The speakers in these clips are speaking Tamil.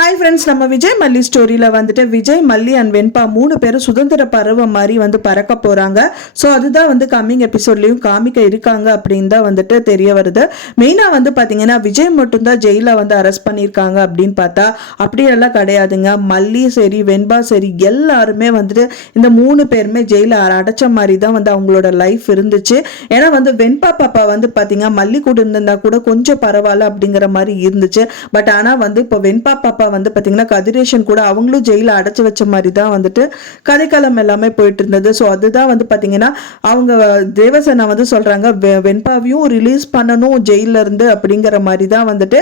ஹாய் ஃப்ரெண்ட்ஸ், நம்ம விஜய் மல்லி ஸ்டோரியில் வந்துட்டு விஜய் மல்லி அண்ட் வெண்பா 3 பேரும் சுதந்திர பருவம் மாதிரி வந்து பறக்க போகிறாங்க. ஸோ அதுதான் வந்து கம்மிங் எபிசோட்லேயும் காமிக்க இருக்காங்க அப்படின்னு தான் வந்துட்டு தெரிய வருது. மெயினாக வந்து பார்த்தீங்கன்னா விஜய் மட்டும்தான் ஜெயிலில் வந்து அரெஸ்ட் பண்ணியிருக்காங்க அப்படின்னு பார்த்தா அப்படியெல்லாம் கிடையாதுங்க. மல்லி சரி வெண்பா சரி எல்லாருமே வந்துட்டு இந்த 3 பேருமே ஜெயிலில் அடைச்ச மாதிரி தான் வந்து அவங்களோட லைஃப் இருந்துச்சு. ஏன்னா வந்து வெண்பா பாப்பா வந்து பார்த்தீங்கன்னா மல்லி கூட இருந்திருந்தா கூட கொஞ்சம் பரவாயில்ல அப்படிங்கிற மாதிரி இருந்துச்சு. பட் ஆனால் வந்து இப்போ வெண்பா பாப்பா வந்து பாத்தீங்கன்னா கதிரேஷன் கூட அவங்களும் ஜெயில அடைச்சு வச்ச மாதிரி தான் வந்துட்டு கதைக்காலம் எல்லாமே போயிட்டு இருந்தது. ஸோ அதுதான் வந்து பாத்தீங்கன்னா அவங்க தேவசேனா வந்து சொல்றாங்க வெண்பாவையும் ரிலீஸ் பண்ணணும் ஜெயில இருந்து அப்படிங்கிற மாதிரி தான் வந்துட்டு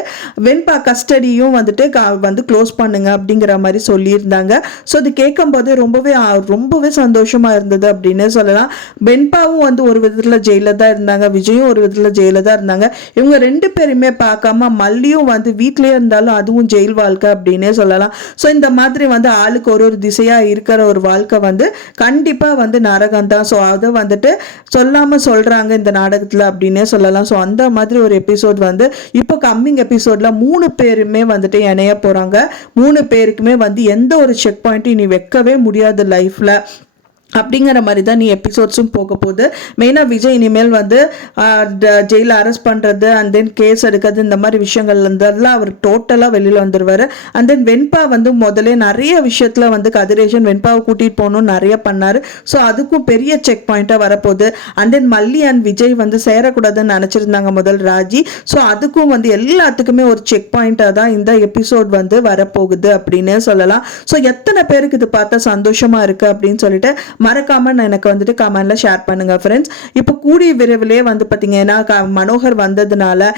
வெண்பா கஸ்டடியும் வந்துட்டு வந்து க்ளோஸ் பண்ணுங்க அப்படிங்கிற மாதிரி சொல்லியிருந்தாங்க. ஸோ அது கேட்கும் போது ரொம்பவே சந்தோஷமா இருந்தது அப்படின்னு சொல்லலாம். வெண்பாவும் வந்து ஒரு விதத்துல ஜெயில தான் இருந்தாங்க, விஜயும் ஒரு விதத்துல ஜெயில தான் இருந்தாங்க. இவங்க 2 பேருமே பார்க்காம மல்லியும் வந்து வீட்லயே இருந்தாலும் அதுவும் ஜெயில் வாழ்க்கை அப்படின்னே சொல்லலாம். ஸோ இந்த மாதிரி வந்து ஆளுக்கு ஒரு திசையா இருக்கிற ஒரு வாழ்க்கை வந்து கண்டிப்பா வந்து நரகம் தான். ஸோ அதை வந்துட்டு சொல்லாம சொல்றாங்க இந்த நாடகத்துல அப்படின்னே சொல்லலாம். ஸோ அந்த மாதிரி ஒரு எபிசோட் வந்து இப்போ கம்மிங் எபிசோட்ல 3 பேருமே வந்துட்டு இணைய போறாங்க. 3 பேருக்குமே வந்து எந்த ஒரு செக் பாயிண்ட்டும் இனி வைக்கவே முடியாது லைஃப்ல அப்படிங்கிற மாதிரி தான் நீ எபிசோட்ஸும் போக போகுது. மெயினாக விஜய் இனிமேல் வந்து ஜெயிலில் அரெஸ்ட் பண்ணுறது அண்ட் தென் கேஸ் எடுக்கிறது இந்த மாதிரி விஷயங்கள் இருந்ததெல்லாம் அவர் டோட்டலாக வெளியில் வந்துடுவார். அண்ட் தென் வெண்பா வந்து முதல்ல நிறைய விஷயத்தில் வந்து கதிரேஷன் வெண்பாவை கூட்டிகிட்டு போகணும்னு நிறைய பண்ணார். ஸோ அதுக்கும் பெரிய செக் பாயிண்ட்டாக வரப்போகுது. அண்ட் தென் மல்லி அண்ட் விஜய் வந்து சேரக்கூடாதுன்னு நினச்சிருந்தாங்க முதல் ராஜி. ஸோ அதுக்கும் வந்து எல்லாத்துக்குமே ஒரு செக் பாயிண்ட்டாக தான் இந்த எபிசோட் வந்து வரப்போகுது அப்படின்னு சொல்லலாம். ஸோ எத்தனை பேருக்கு இது பார்த்தா சந்தோஷமாக இருக்குது அப்படின்னு சொல்லிட்டு மறக்காம எனக்கு வந்துட்டு கமெண்ட்ல ஷேர் பண்ணுங்க ஃப்ரெண்ட்ஸ். இப்போ கூடிய விரைவிலே வந்து பார்த்தீங்கன்னா மனோகர் வந்ததுனால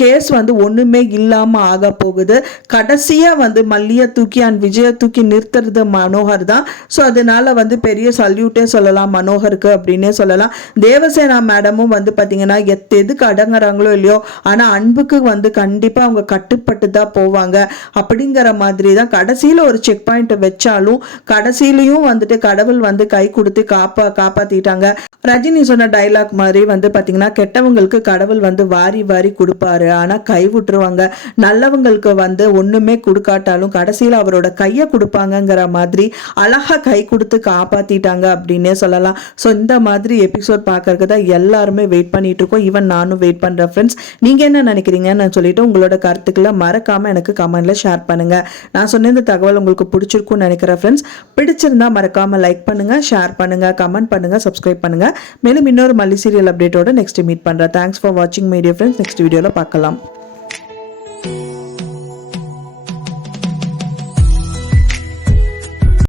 கேஸ் வந்து ஒண்ணுமே இல்லாம ஆக போகுது. கடைசியா வந்து மல்லியை தூக்கி அண்ட் விஜயை தூக்கி நிறுத்துறது மனோகர் தான். ஸோ அதனால வந்து பெரிய சல்யூட்டே சொல்லலாம் மனோகருக்கு அப்படின்னே சொல்லலாம். தேவசேனா மேடமும் வந்து பார்த்தீங்கன்னா எதுக்கு அடங்குறாங்களோ இல்லையோ ஆனால் அன்புக்கு வந்து கண்டிப்பா அவங்க கட்டுப்பட்டு தான் போவாங்க அப்படிங்கிற மாதிரி தான் கடைசியில ஒரு செக் பாயிண்ட் வச்சாலும் கடைசியிலையும் வந்துட்டு கடவுள் வந்து கை கொடுத்து காப்பாத்திட்டாங்க. ரஜினி சொன்ன டைலாக் மாதிரி வந்து பாத்தீங்கன்னா கெட்டவங்களுக்கு கடவுள் வந்து வாரி வாரி கொடுப்பாரு, ஆனா கை விட்டுருவாங்க. நல்லவங்களுக்கு வந்து ஒண்ணுமே கொடுக்காட்டாலும் கடைசியில அவரோட கையை கொடுப்பாங்கிற மாதிரி அழகா கை கொடுத்து காப்பாத்திட்டாங்க அப்படின்னே சொல்லலாம். ஸோ இந்த மாதிரி எபிசோட் பார்க்கறதுக்கு தான் எல்லாருமே வெயிட் பண்ணிட்டு இருக்கோம். ஈவன் நானும் வெயிட் பண்றேன் ஃப்ரெண்ட்ஸ். நீங்க என்ன நினைக்கிறீங்கன்னு சொல்லிட்டு உங்களோட கருத்துக்களை மறக்காம எனக்கு கமெண்ட்ல ஷேர் பண்ணுங்க. நான் சொன்ன இந்த தகவல் உங்களுக்கு பிடிச்சிருக்கும்னு நினைக்கிறேன் ஃப்ரெண்ட்ஸ். பிடிச்சிருந்தா மறக்காம லைக் பண்ணுங்க, ஷேர் பண்ணுங்க, கமெண்ட் பண்ணுங்க, சப்ஸ்கிரைப் பண்ணுங்க. மேலும் இன்னொரு மல்லி சீரியல் அப்டேட்டோட நெக்ஸ்ட் மீட் பண்றேன். தேங்க்ஸ் ஃபார் வாட்சிங் மை டியர் ஃப்ரெண்ட்ஸ். நெக்ஸ்ட் வீடியோல பார்க்கலாம்.